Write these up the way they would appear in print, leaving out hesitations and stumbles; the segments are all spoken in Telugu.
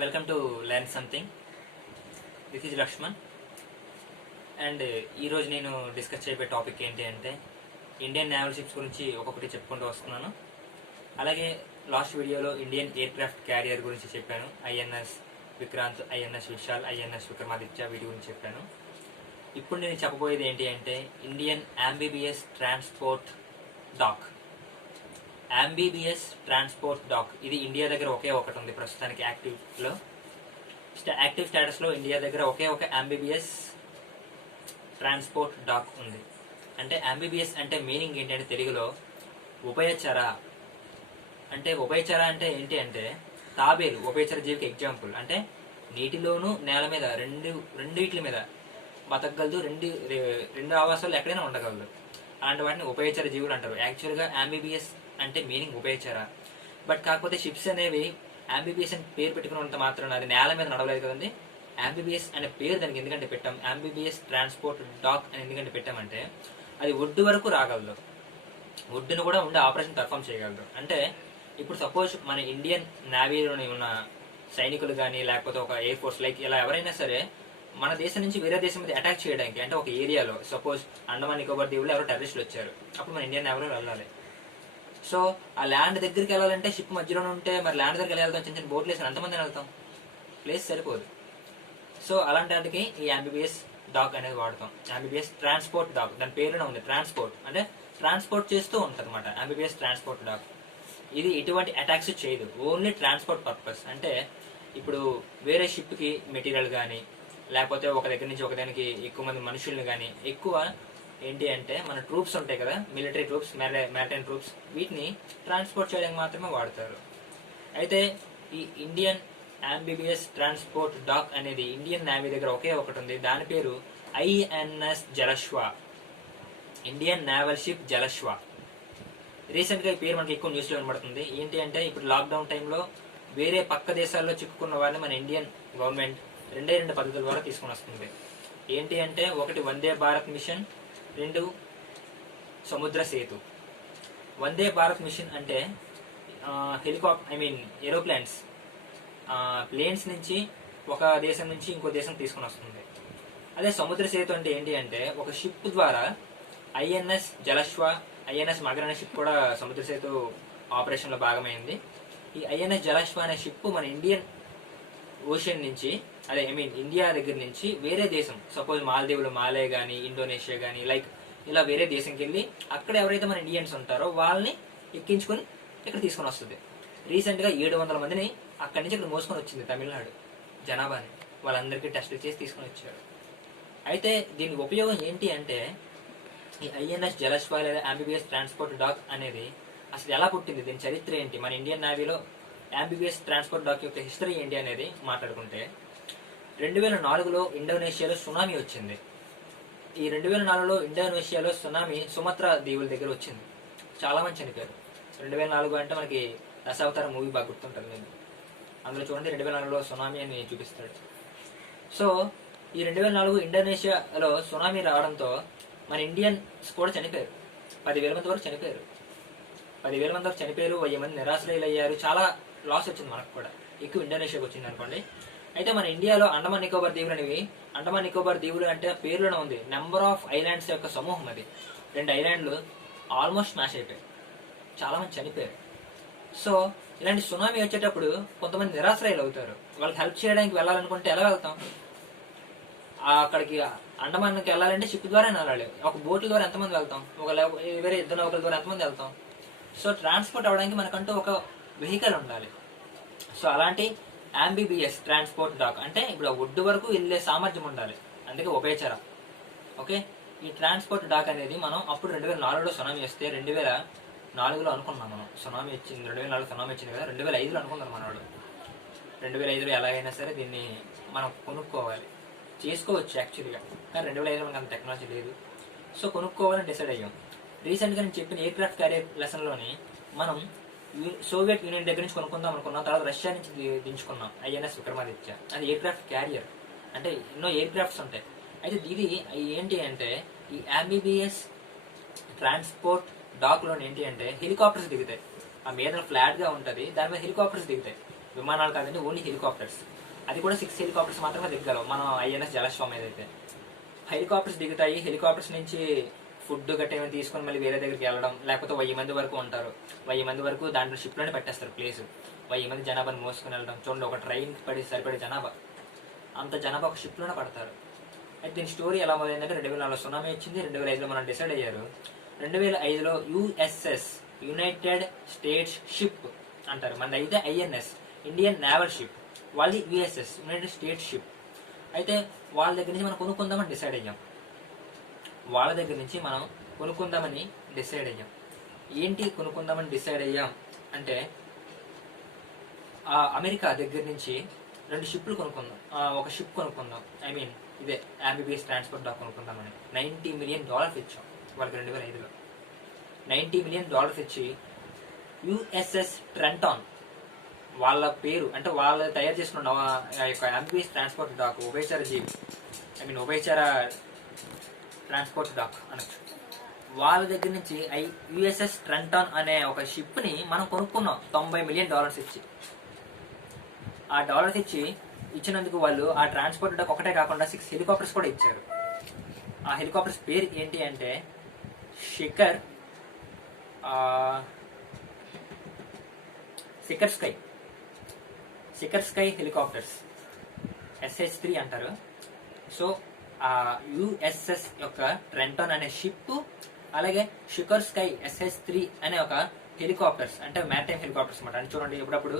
Welcome to learn something. This is Lakshman. And ఈరోజు నేను డిస్కస్ చేయబోయే టాపిక్ ఏంటి అంటే ఇండియన్ నేవల్ షిప్స్ గురించి ఒక్కొక్కటి చెప్పుకుంటూ వస్తున్నాను. అలాగే లాస్ట్ వీడియోలో ఇండియన్ ఎయిర్ క్రాఫ్ట్ క్యారియర్ గురించి చెప్పాను. INS Vikrant, INS Vishal, INS Vikramaditya వీటి గురించి చెప్పాను. ఇప్పుడు నేను చెప్పబోయేది ఏంటి అంటే Indian amphibious transport dock. Amphibious transport dock ఇది ఇండియా దగ్గర ఒకే ఒకటి ఉంది ప్రస్తుతానికి యాక్టివ్ స్టేటస్లో ఇండియా దగ్గర ఒకే ఒక అంబిబియస్ ట్రాన్స్పోర్ట్ డాక్ ఉంది. అంటే అంబిబియస్ అంటే మీనింగ్ ఏంటి అంటే తెలుగులో ఉభయచర. ఉభయచర అంటే ఏంటి అంటే తాబేలు ఉభయచర జీవికి ఎగ్జాంపుల్. అంటే నీటిలోను నేల మీద రెండిట్ల మీద బతకగలదు, రెండు ఆవాసాలు ఎక్కడైనా ఉండగలదు. అలాంటి వాటిని ఉభయచర జీవులు అంటారు. యాక్చువల్గా అంబిబియస్ అంటే మీనింగ్ ఉభయచర. బట్ కాకపోతే షిప్స్ అనేవి అంబిబియస్ అని పేరు పెట్టుకున్నంత మాత్రం అది నేల మీద నడవలేదు కదండి. అంబిబియస్ అనే పేరు దానికి ఎందుకంటే పెట్టాం, అంబిబియస్ ట్రాన్స్పోర్ట్ డాక్ అని ఎందుకంటే పెట్టామంటే అది ఒడ్డు వరకు రాగలదు, ఒడ్డును కూడా ఉండి ఆపరేషన్ పర్ఫామ్ చేయగలదు. అంటే ఇప్పుడు సపోజ్ మన ఇండియన్ నేవీలోని ఉన్న సైనికులు కానీ లేకపోతే ఒక ఎయిర్ ఫోర్స్ లైక్ ఇలా ఎవరైనా సరే మన దేశం నుంచి వేరే దేశం మీద అటాక్ చేయడానికి, అంటే ఒక ఏరియాలో సపోజ్ అండమాన్ నికోబార్ దీవుల్లో ఎవరో టెర్రరిస్టులు వచ్చారు, అప్పుడు మన ఇండియన్ నేవీలో వెళ్ళాలి. సో ఆ ల్యాండ్ దగ్గరికి వెళ్ళాలంటే షిప్ మధ్యలో ఉంటే మరి ల్యాండ్ దగ్గరికి వెళ్తాం, చిన్న చిన్న బోట్లు వేసి ఎంతమంది వెళ్తాం, ప్లేస్ సరిపోదు. సో అలాంటి వాటికి ఈ అంబిబియస్ డాక్ అనేది వాడతాం. అంబిబియస్ ట్రాన్స్పోర్ట్ డాక్, దాని పేరునే ఉంది ట్రాన్స్పోర్ట్, అంటే ట్రాన్స్పోర్ట్ చేస్తూ ఉంటుంది అనమాట అంబిబియస్ ట్రాన్స్పోర్ట్ డాక్. ఇది ఎటువంటి అటాక్స్ చేయదు, ఓన్లీ ట్రాన్స్పోర్ట్ పర్పస్. అంటే ఇప్పుడు వేరే షిప్కి మెటీరియల్ కానీ లేకపోతే ఒక దగ్గర నుంచి ఒక దానికి ఎక్కువ మంది మనుషుల్ని కానీ ఎక్కువ ఏంటి అంటే మన ట్రూప్స్ ఉంటాయి కదా, మిలిటరీ ట్రూప్స్, మ్యారిటైమ్ ట్రూప్స్, వీటిని ట్రాన్స్పోర్ట్ చేయడానికి మాత్రమే వాడతారు. అయితే ఈ ఇండియన్ అంబిబియస్ ట్రాన్స్పోర్ట్ డాక్ అనేది ఇండియన్ నేవీ దగ్గర ఒకే ఒకటి ఉంది. దాని పేరు ఐఎన్ఎస్ జలశ్వ, ఇండియన్ నేవల్ షిప్ జలశ్వ. రీసెంట్గా ఈ పేరు మనకి ఎక్కువ న్యూస్లో కనబడుతుంది. ఏంటి అంటే ఇప్పుడు లాక్డౌన్ టైంలో వేరే పక్క దేశాల్లో చిక్కుకున్న వారిని మన ఇండియన్ గవర్నమెంట్ రెండు పద్ధతుల ద్వారా తీసుకుని వస్తుంది. ఏంటి అంటే ఒకటి వందే భారత్ మిషన్, రెండు సముద్ర సేతు. వందే భారత్ మిషన్ అంటే ఏరోప్లేన్స్ ప్లేన్స్ నుంచి ఒక దేశం నుంచి ఇంకో దేశం తీసుకుని వస్తుంది. అదే సముద్ర సేతు అంటే ఏంటి అంటే ఒక షిప్ ద్వారా ఐఎన్ఎస్ జలశ్వ, ఐఎన్ఎస్ మగర్ అనే షిప్ కూడా సముద్ర సేతు ఆపరేషన్లో భాగమైంది. ఈ ఐఎన్ఎస్ జలశ్వ అనే షిప్ మన ఇండియన్ ఓషన్ నుంచి ఇండియా దగ్గర నుంచి వేరే దేశం సపోజ్ మాల్దీవులు, మాలే కానీ ఇండోనేషియా కానీ లైక్ ఇలా వేరే దేశంకి వెళ్ళి అక్కడ ఎవరైతే మన ఇండియన్స్ ఉంటారో వాళ్ళని ఎక్కించుకొని ఇక్కడ తీసుకొని వస్తుంది. రీసెంట్గా 700 మందిని అక్కడి నుంచి ఇక్కడ మోసుకొని వచ్చింది తమిళనాడు జనాభాని, వాళ్ళందరికీ టెస్టులు చేసి తీసుకొని వచ్చారు. అయితే దీని ఉపయోగం ఏంటి అంటే ఈ ఐఎన్ఎస్ జలశ్వ లేదా అంబిబియస్ ట్రాన్స్పోర్ట్ డాక్ అనేది అసలు ఎలా పుట్టింది, దీని చరిత్ర ఏంటి, మన ఇండియన్ నేవీలో అంబిబియస్ ట్రాన్స్పోర్ట్ డాక్ యొక్క హిస్టరీ ఏంటి అనేది మాట్లాడుకుంటే 2004లో ఇండోనేషియాలో సునామీ వచ్చింది. ఈ 2004లో ఇండోనేషియాలో సునామీ సుమత్రా దీవుల దగ్గర వచ్చింది. చాలా మంది చనిపోయారు. 2004 అంటే మనకి దశావతార మూవీ బాగా గుర్తుంటుంది నేను, అందులో చూడండి 2004లో సునామీ అని చూపిస్తాడు. సో ఈ 2004 ఇండోనేషియాలో సునామీ రావడంతో మన ఇండియన్స్ కూడా చనిపోయారు. 10,000 మంది వరకు చనిపోయారు. 10,000 మంది వరకు చనిపోయారు. 1000 మంది నిరాశ్రయులు అయ్యారు. చాలా లాస్ వచ్చింది మనకు కూడా, ఎక్కువ ఇండోనేషియాకి వచ్చింది అనుకోండి. అయితే మన ఇండియాలో అండమాన్ నికోబార్ దీవులు అనేవి, అండమాన్ నికోబార్ దీవులు అంటే పేరులోనే ఉంది నెంబర్ ఆఫ్ ఐలాండ్స్ యొక్క సమూహం. అది 2 ఐలాండ్లు ఆల్మోస్ట్ స్మాష్ అయిపోయాయి, చాలా మంది చనిపోయారు. సో ఇలాంటి సునామీ వచ్చేటప్పుడు కొంతమంది నిరాశ్రయులు అవుతారు. వాళ్ళకి హెల్ప్ చేయడానికి వెళ్ళాలనుకుంటే ఎలా వెళ్తాం, అక్కడికి అండమాన్కి వెళ్ళాలంటే షిప్ ద్వారా వెళ్ళాలి. ఒక బోట్ల ద్వారా ఎంతమంది వెళ్తాం, వేరే యుద్ధ నౌకల ద్వారా ఎంతమంది వెళ్తాం. సో ట్రాన్స్పోర్ట్ అవ్వడానికి మనకంటూ ఒక వెహికల్ ఉండాలి. సో అలాంటి అంబిబియస్ ట్రాన్స్పోర్ట్ డాక్ అంటే ఇప్పుడు ఒడ్డు వరకు వెళ్ళే సామర్థ్యం ఉండాలి, అందుకే ఉభయచర. ఓకే, ఈ ట్రాన్స్పోర్ట్ డాక్ అనేది మనం అప్పుడు 2004లో సునామీ వస్తే 2004లో అనుకున్నాం మనం సునామీ వచ్చింది. 2004 సునామీ వచ్చింది కదా, 2005లో అనుకున్నారు మనవాడు. 2005లో ఎలాగైనా సరే దీన్ని మనం కొనుక్కోవాలి, చేసుకోవచ్చు యాక్చువల్గా, కానీ 2005లో మనకు అంత టెక్నాలజీ లేదు. సో కొనుక్కోవాలని డిసైడ్ అయ్యాం. రీసెంట్గా నేను చెప్పిన ఎయిర్ క్రాఫ్ట్ క్యారియర్ లెసన్లోని మనం సోవియట్ యూనియన్ దగ్గర నుంచి కొనుక్కుందాం అనుకున్నాం, తర్వాత రష్యా నుంచి దించుకున్నాం ఐఎన్ఎస్ విక్రమాదిత్య. అది ఎయిర్ క్రాఫ్ట్ క్యారియర్, అంటే ఎన్నో ఎయిర్ క్రాఫ్ట్స్ ఉంటాయి. అయితే ఇది ఏంటి అంటే ఈ అంబిబియస్ ట్రాన్స్పోర్ట్ డాక్లో ఏంటి అంటే హెలికాప్టర్స్ దిగుతాయి. ఆ మీద ఫ్లాట్గా ఉంటుంది, దాని మీద హెలికాప్టర్స్ దిగుతాయి. విమానాలు కాదండి, ఓన్లీ హెలికాప్టర్స్. అది కూడా 6 హెలికాప్టర్స్ మాత్రమే దిగగలవు మనం ఐఎన్ఎస్ జలశ్వ మీద అయితే. హెలికాప్టర్స్ దిగుతాయి, హెలికాప్టర్స్ నుంచి ఫుడ్ గట్ట ఏమైనా తీసుకొని మళ్ళీ వేరే దగ్గరికి వెళ్ళడం, లేకపోతే 1000 మంది వరకు ఉంటారు. 1000 మంది వరకు దాంట్లో షిప్లోనే పెట్టేస్తారు ప్లేస్. 1000 మంది జనాభాని మోసుకొని వెళ్ళడం. చూడండి, ఒక ట్రైన్కి పడి సరిపడే జనాభా, అంత జనాభా ఒక షిప్లోనే పడతారు. అయితే దీని స్టోరీ ఎలా మొదలైందంటే 2004 సునామీ వచ్చింది, 2005లో మనం డిసైడ్ అయ్యారు. 2005లో యుఎస్ఎస్ యునైటెడ్ స్టేట్స్ షిప్ అంటారు, మనది అయితే ఐఎన్ఎస్ ఇండియన్ నేవల్ షిప్, వాళ్ళది యుఎస్ఎస్ యునైటెడ్ స్టేట్స్ షిప్. అయితే వాళ్ళ దగ్గర నుంచి మనం కొనుక్కుందామని డిసైడ్ అయ్యాం. ఏంటి కొనుక్కుందామని డిసైడ్ అయ్యాం అంటే, అమెరికా దగ్గర నుంచి 2 షిప్లు కొనుక్కుందాం, ఒక షిప్ కొనుక్కుందాం. ఐ మీన్ ఇదే అంబిబిఎస్ ట్రాన్స్పోర్ట్ డాక్ కొనుక్కుందామని $90 మిలియన్ ఇచ్చాం వాళ్ళకి. 2005లో $90 మిలియన్ ఇచ్చి యుఎస్ఎస్ ట్రెంటాన్ వాళ్ళ పేరు, అంటే వాళ్ళు తయారు చేసుకున్న అంబిబిఎస్ ట్రాన్స్పోర్ట్ డాక్, ఉభయచర ట్రాన్స్పోర్ట్ డాక్ అనొచ్చు. వాళ్ళ దగ్గర నుంచి యుఎస్ఎస్ ట్రెంటాన్ అనే ఒక షిప్ని మనం కొనుక్కున్నాం $90 మిలియన్ ఇచ్చి. ఆ డాలర్స్ ఇచ్చినందుకు వాళ్ళు ఆ ట్రాన్స్పోర్ట్ డాక్ ఒకటే కాకుండా 6 హెలికాప్టర్స్ కూడా ఇచ్చారు. ఆ హెలికాప్టర్స్ పేరు ఏంటి అంటే శిఖర్ స్కై హెలికాప్టర్స్, SH-3 అంటారు. సో ఆ యుఎస్ఎస్ యొక్క ట్రెంటాన్ అనే షిప్, అలాగే శిఖర్ స్కై SH-3 అనే ఒక హెలికాప్టర్స్, అంటే మ్యారిటైమ్ హెలికాప్టర్స్ అన్నమాట. అంటే చూడండి, ఎప్పుడప్పుడు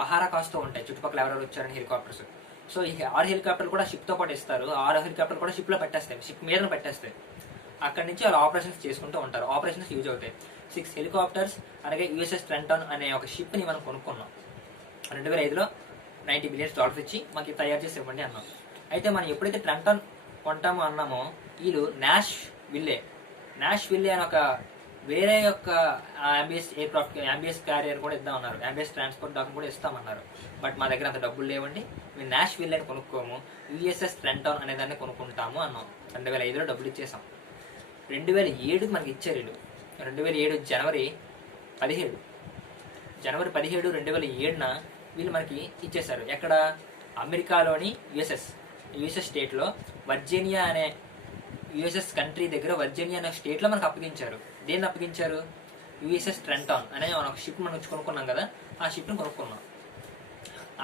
పహారా కాస్తూ ఉంటాయి చుట్టుపక్కల ఎవరెవరు వచ్చారని హెలికాప్టర్స్. సో ఈ 6 హెలికాప్టర్లు కూడా షిప్తో పాటు ఇస్తారు. 6 హెలికాప్టర్లు కూడా షిప్లో పెట్టేస్తాయి, షిప్ మీద పెట్టేస్తాయి. అక్కడి నుంచి వాళ్ళు ఆపరేషన్స్ చేసుకుంటూ ఉంటారు, ఆపరేషన్స్ యూజ్ అవుతాయి. 6 హెలికాప్టర్స్ అలాగే యుఎస్ఎస్ ట్రెంటాన్ అనే ఒక షిప్ని మనం కొనుక్కున్నాం. 2005లో $90 మిలియన్ ఇచ్చి మాకు తయారు చేసి ఇవ్వండి అన్నాం. అయితే మనం ఎప్పుడైతే ట్రెంటాన్ కొంటామో అన్నామో, వీళ్ళు నాష్ విల్లే అని ఒక వేరే యొక్క అంబియస్ క్యారియర్ కూడా ఇద్దాం అన్నారు, అంబియస్ ట్రాన్స్పోర్ట్ డాక్ కూడా ఇస్తామన్నారు. బట్ మా దగ్గర అంత డబ్బులు లేవండి, మేము నాష్ విల్లే అని కొనుక్కోము, యుఎస్ఎస్ ట్రెంటాన్ అనే దాన్ని కొనుక్కుంటాము అన్నాం. 2005లో డబ్బులు ఇచ్చేసాం. 2007కి మనకి ఇచ్చారు వీళ్ళు. 2007 జనవరి 17, 2007న వీళ్ళు మనకి ఇచ్చేశారు. ఎక్కడ? అమెరికాలోని యుఎస్ఎస్ స్టేట్లో వర్జీనియా అనే యుఎస్ఎస్ కంట్రీ దగ్గర వర్జీనియా అనే స్టేట్లో మనకు అప్పగించారు. దేన్ని అప్పగించారు? యుఎస్ఎస్ ట్రెంటాన్ అనే మనం ఒక షిప్ మనం కొనుక్కున్నాం కదా, ఆ షిప్ని కొనుక్కున్నాం.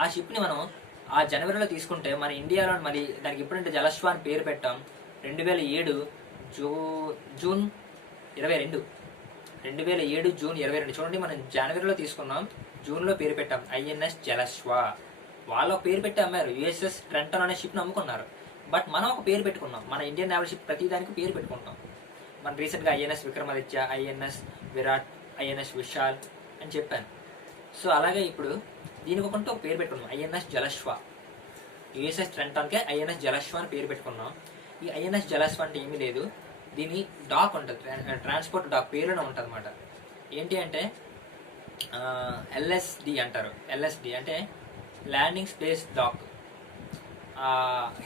ఆ షిప్ని మనం ఆ జనవరిలో తీసుకుంటే మన ఇండియాలో మరి దానికి ఎప్పుడంటే జలశ్వ అని పేరు పెట్టాం. 2007 జూన్ 22 చూడండి, మనం జనవరిలో తీసుకున్నాం, జూన్లో పేరు పెట్టాం ఐఎన్ఎస్ జలశ్వ. వాళ్ళు ఒక పేరు పెట్టి అమ్మారు, యుఎస్ఎస్ ట్రెంటాన్ అనే షిప్ని అమ్ముకున్నారు. బట్ మనం ఒక పేరు పెట్టుకున్నాం, మన ఇండియన్ నేవల్ షిప్ ప్రతి దానికి పేరు పెట్టుకుంటాం. మనం రీసెంట్గా INS Vikramaditya, INS Virat, INS Vishal అని చెప్పాను. సో అలాగే ఇప్పుడు దీనికి ఒక పేరు పెట్టుకున్నాం, ఐఎన్ఎస్ జలశ్వ. యుఎస్ఎస్ ట్రెంటాన్కే ఐఎన్ఎస్ జలశ్వ అని పేరు పెట్టుకున్నాం. ఈ ఐఎన్ఎస్ జలశ్వ అంటే ఏమీ లేదు, దీని డాక్ ఉంటుంది, ట్రాన్స్పోర్ట్ డాక్ పేరునే ఉంటుంది అన్నమాట. ఏంటి అంటే LSD అంటారు. LSD అంటే ల్యాండింగ్ స్పేస్ డాక్.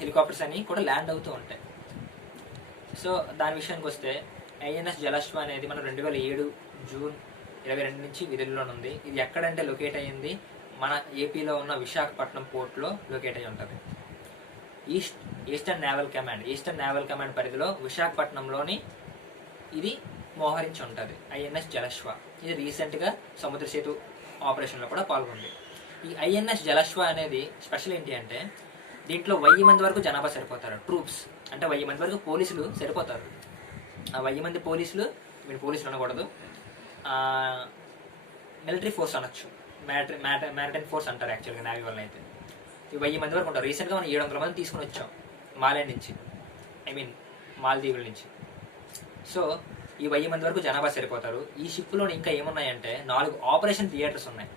హెలికాప్టర్స్ అని కూడా ల్యాండ్ అవుతూ ఉంటాయి. సో దాని విషయానికి వస్తే ఐఎన్ఎస్ జలశ్వ అనేది మనం 2007 జూన్ 22 నుంచి విధుల్లో ఉంది. ఇది ఎక్కడంటే లొకేట్ అయ్యింది, మన ఏపీలో ఉన్న విశాఖపట్నం పోర్ట్లో లొకేట్ అయ్యి ఉంటుంది. ఈస్టర్న్ నేవల్ కమాండ్ పరిధిలో విశాఖపట్నంలోని ఇది మోహరించి ఉంటుంది ఐఎన్ఎస్ జలశ్వ. ఇది రీసెంట్గా సముద్ర సేతు ఆపరేషన్లో కూడా పాల్గొంది. ఈ ఐఎన్ఎస్ జలశ్వ అనేది స్పెషల్ ఏంటి అంటే, దీంట్లో 1000 మంది వరకు జనాభా సరిపోతారు, ట్రూప్స్ అంటే 1000 మంది వరకు పోలీసులు సరిపోతారు. ఆ 1000 మంది పోలీసులు, మీరు పోలీసులు అనకూడదు, మిలిటరీ ఫోర్స్ అనొచ్చు, మ్యారిటైమ్ ఫోర్స్ అంటారు యాక్చువల్గా నేవీ వాళ్ళని. అయితే ఈ 1000 మంది వరకు ఉంటారు. రీసెంట్గా మనం 700 మంది తీసుకుని వచ్చాం మాల్యాడ్ నుంచి, మాల్దీవుల నుంచి. సో ఈ 1000 మంది వరకు జనాభా సరిపోతారు. ఈ షిప్లో ఇంకా ఏమున్నాయంటే 4 ఆపరేషన్ థియేటర్స్ ఉన్నాయి.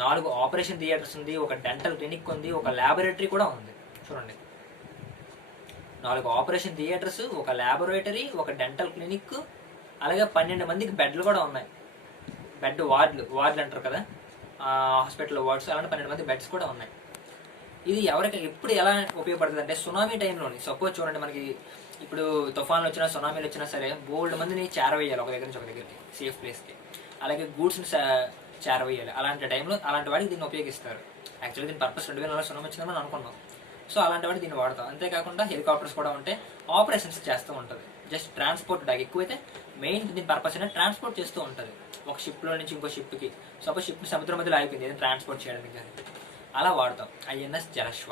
4 ఆపరేషన్ థియేటర్స్ ఉంది, ఒక డెంటల్ క్లినిక్ ఉంది, ఒక ల్యాబొరేటరీ కూడా ఉంది. చూడండి, 4 ఆపరేషన్ థియేటర్స్, ఒక ల్యాబొరేటరీ, ఒక డెంటల్ క్లినిక్, అలాగే 12 మందికి బెడ్లు కూడా ఉన్నాయి. బెడ్ వార్డులు అంటారు కదా, హాస్పిటల్ వార్డ్స్, అలాంటి 12 మంది బెడ్స్ కూడా ఉన్నాయి. ఇది ఎవరికి ఎప్పుడు ఎలా ఉపయోగపడుతుంది అంటే, సునామీ టైంలోని సపోజ్ చూడండి, మనకి ఇప్పుడు తుఫాన్లు వచ్చినా సునామీలు వచ్చినా సరే బోల్డ్ మందిని చేరవేయాలి ఒక దగ్గర నుంచి ఒక దగ్గరికి, సేఫ్ ప్లేస్కి. అలాగే గూడ్స్ని చేరవేయాలి. అలాంటి టైంలో అలాంటి వాడికి దీన్ని ఉపయోగిస్తారు. యాక్చువల్లీ దీని పర్పస్ 2004 సునామీ వచ్చిందని మనం అనుకున్నాం. సో అలాంటి వాడికి దీన్ని వాడతాం. అంతేకాకుండా హెలికాప్టర్స్ కూడా ఉంటే ఆపరేషన్స్ చేస్తూ ఉంటుంది. జస్ట్ ట్రాన్స్పోర్ట్ డాగ్ ఎక్కువైతే మెయిన్ దీని పర్పస్ అయినా ట్రాన్స్పోర్ట్ చేస్తూ ఉంటుంది. ఒక షిప్లో నుంచి ఇంకో షిప్కి, సపోజ్ షిప్ సముద్రం మధ్యలో ఆగిపోయింది ఏదైనా ట్రాన్స్పోర్ట్ చేయడానికి కానీ, అలా వాడతాం. ఐఎన్ఎస్ జలశ్వ.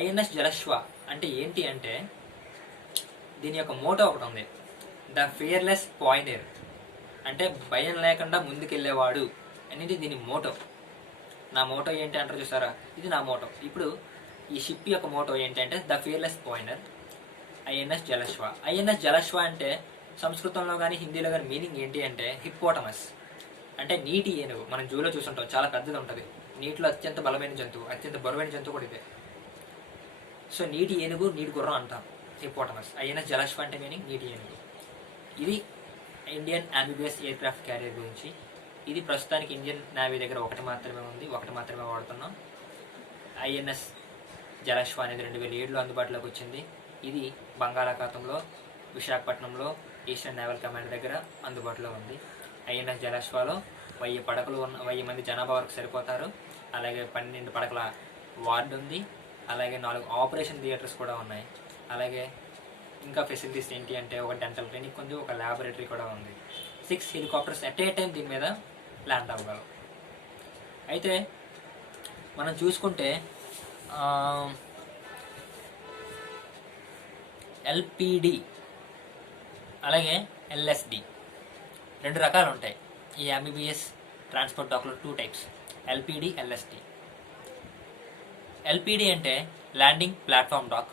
ఐఎన్ఎస్ జలశ్వ అంటే ఏంటి అంటే దీని యొక్క మోటో ఒకటి ఉంది, ద ఫియర్లెస్ పాయింటర్, అంటే భయం లేకుండా ముందుకెళ్ళేవాడు అనేది దీని మోటో. నా మోటో ఏంటి అంటారు చూసారా, ఇది నా మోటో. ఇప్పుడు ఈ షిప్ యొక్క మోటో ఏంటంటే the fearless pointer INS Jalashwa. INS Jalashwa అంటే సంస్కృతంలో కానీ హిందీలో కానీ మీనింగ్ ఏంటి అంటే హిప్పోటమస్, అంటే నీటి ఏనుగు. మనం జూలో చూసుంటాం, చాలా పెద్దది ఉంటుంది. నీటిలో అత్యంత బలమైన జంతువు, అత్యంత బరువైన జంతువు కూడా ఇదే. సో నీటి ఏనుగు, నీటి గుర్రం అంటాం హిప్పోటమస్. ఐఎన్ఎస్ జలశ్వ అంటే మీనింగ్ నీటి ఏనుగు. ఇది ఇండియన్ ఆంబిబియస్ ఎయిర్ క్రాఫ్ట్ క్యారియర్ గురించి. ఇది ప్రస్తుతానికి ఇండియన్ నేవీ దగ్గర ఒకటి మాత్రమే ఉంది, ఒకటి మాత్రమే వాడుతున్నాం. ఐఎన్ఎస్ జలశ్వ అనేది 2007లో అందుబాటులోకి వచ్చింది. ఇది బంగాళాఖాతంలో విశాఖపట్నంలో ఈస్టర్న్ నేవల్ కమాండ్ దగ్గర అందుబాటులో ఉంది. ఐఎన్ఎస్ జలశ్వలో 1000 పడకలు 1000 మంది జనాభా వరకు సరిపోతారు. అలాగే 12 పడకల వార్డు ఉంది. అలాగే 4 ఆపరేషన్ థియేటర్స్ కూడా ఉన్నాయి. అలాగే ఇంకా ఫెసిలిటీస్ ఏంటి అంటే ఒక డెంటల్ క్లినిక్ ఉంది, ఒక ల్యాబొరేటరీ కూడా ఉంది. 6 హెలికాప్టర్స్ ఎట్ ఏ టైం దీని మీద ల్యాండ్ అవ్వగలవు. అయితే మనం చూసుకుంటే ఎల్పిడి అలాగే ఎల్ఎస్డి 2 రకాలు ఉంటాయి. ఈ అంబిబిఎస్ ట్రాన్స్పోర్ట్ డాక్లో 2 టైప్స్, ఎల్పిడి, ఎల్ఎస్డి. ఎల్పిడి అంటే ల్యాండింగ్ ప్లాట్ఫామ్ డాక్,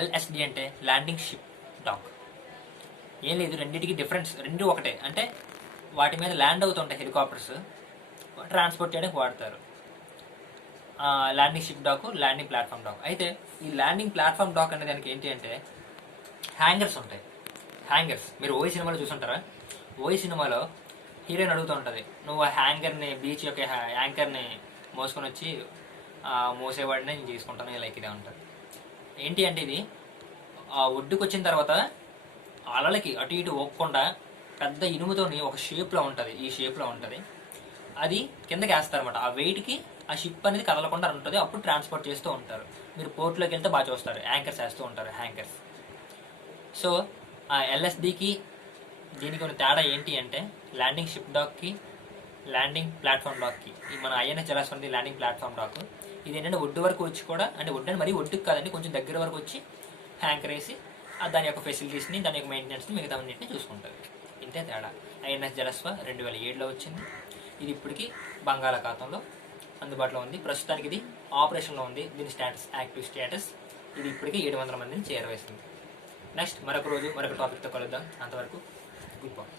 ఎల్ఎస్డి అంటే ల్యాండింగ్ షిప్ డాక్. ఏం లేదు, రెండింటికి డిఫరెన్స్, రెండు ఒకటే. అంటే వాటి మీద ల్యాండ్ అవుతుంటాయి హెలికాప్టర్స్, ట్రాన్స్పోర్ట్ చేయడానికి వాడతారు. Landing ship dock, landing platform dock. అయితే ఈ ల్యాండింగ్ ప్లాట్ఫామ్ డాక్ అనే దానికి ఏంటి అంటే హ్యాంగర్స్ ఉంటాయి. హ్యాంగర్స్ మీరు ఓయి సినిమాలో చూసుంటారా? ఓయి సినిమాలో హీరోయిన్ అడుగుతూ ఉంటుంది, నువ్వు ఆ హ్యాంగర్ని, బీచ్ యొక్క యాంకర్ని మోసుకొని వచ్చి మోసేవాడిని నేను చేసుకుంటాను, లైక్ ఇదే ఉంటుంది. ఏంటి అంటే ఇది ఒడ్డుకు వచ్చిన తర్వాత అలలకి అటు ఇటు ఒక్కకుండా పెద్ద ఇనుముతోని ఒక షేప్లో ఉంటుంది, ఈ షేప్లో ఉంటుంది. అది కిందకి వేస్తారన్నమాట. ఆ వెయిట్కి ఆ షిప్ అనేది కదలకుండా ఉంటుంది. అప్పుడు ట్రాన్స్పోర్ట్ చేస్తూ ఉంటారు. మీరు పోర్ట్లోకి వెళ్తే బాగా చూస్తారు, యాంకర్స్ వేస్తూ ఉంటారు, హ్యాంకర్స్. సో ఆ ఎల్ఎస్డికి దీనికి ఉన్న తేడా ఏంటి అంటే ల్యాండింగ్ షిప్ డాక్కి, ల్యాండింగ్ ప్లాట్ఫామ్ డాక్కి. మన ఐఎన్ఎస్ జలశ్వ ల్యాండింగ్ ప్లాట్ఫామ్ డాక్. ఇది ఏంటంటే ఒడ్డు వరకు వచ్చి కూడా, అంటే ఒడ్డు అని మరీ ఒడ్డుకి కాదండి, కొంచెం దగ్గర వరకు వచ్చి హ్యాంకర్ వేసి దాని యొక్క ఫెసిలిటీస్ని, దాని యొక్క మెయింటెనెన్స్ని, మిగతా అన్నింటినీ చూసుకుంటుంది. ఇంతే తేడా. ఐఎన్ఎస్ జలశ్వ 2007లో వచ్చింది. ఇది ఇప్పటికీ బంగాళాఖాతంలో అందుబాటులో ఉంది. ప్రస్తుతానికి ఇది ఆపరేషన్లో ఉంది. దీని స్టేటస్ యాక్టివ్ స్టేటస్. ఇది ఇప్పటికీ 700 మందిని చేరవేస్తుంది. నెక్స్ట్ మరొక రోజు మరొక టాపిక్తో కలుద్దాం. అంతవరకు గుడ్ బాయ్.